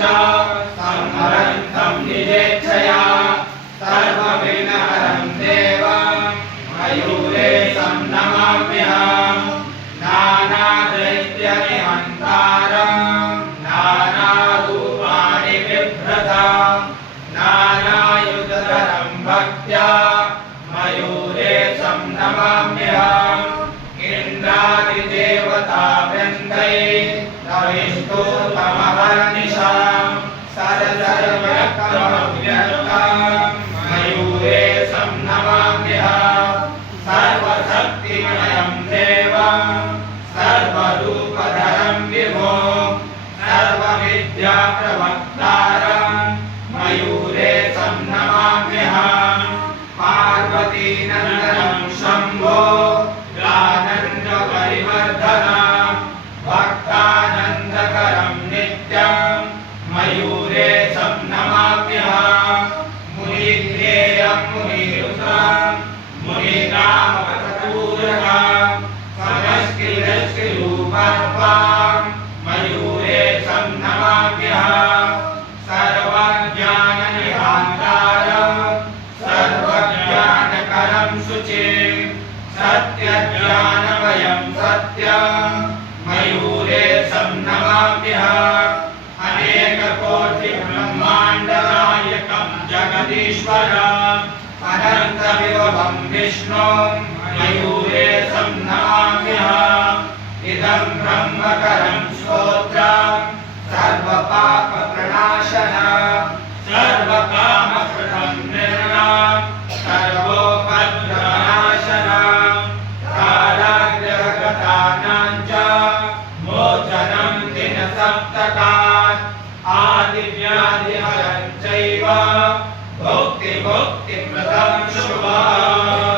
च संहरन्तं निजेच्छया सर्वविघ्नहरं देवं मयूरेशं नमाम्यहम् नानादैत्यनिहन्तारं नानारूपाणि बिभ्रतां नानायुधधरं भक्त्या मयूरेशं नमाम्यहम् इन्द्रादिदेवतावृन्दैः तविष्टोतमहर्निशां सरसर्वव्यक्तं मयूरेशं नमाम्यहम् सर्वशक्तिमयं देवं सर्वरूपधरं विभुं सर्वविद्याप्रवक्तारं मयूरेशं नमाम्यहम् पार्वतीनन्दनं शम्भो आनन्दपरिवर्धनं भक्तानन्दकरं नित्यं मयूरेशं नमाम्यहम् मुनिज्ञेयं मुनिरुद्रं मुनिनामवतपूरकं समष्टिरूपत्वं मयूरेशं नमाम्यहम् सर्वज्ञाननिहान्तारं सर्वज्ञानकरं शुचिं सत्यज्ञानमयं सत्यं मयूरेशं नमाम्यहम् अनेककोटिब्रह्माण्डनायकं जगदीश्वरम् अनन्तविभवं विष्णुं मयूरेशं नमाम्यहम् इदं ब्रह्मकरं स्तोत्रं सर्वपापप्रणाशनं सर्वकामकृतं निर्णयं सर्वोपद्रवनाशनं काराग्रहगतानां च मोचनं दिनसप्तकात् आदिव्याधिहरं चैव भुक्तिमुक्तिप्रदं शुभम्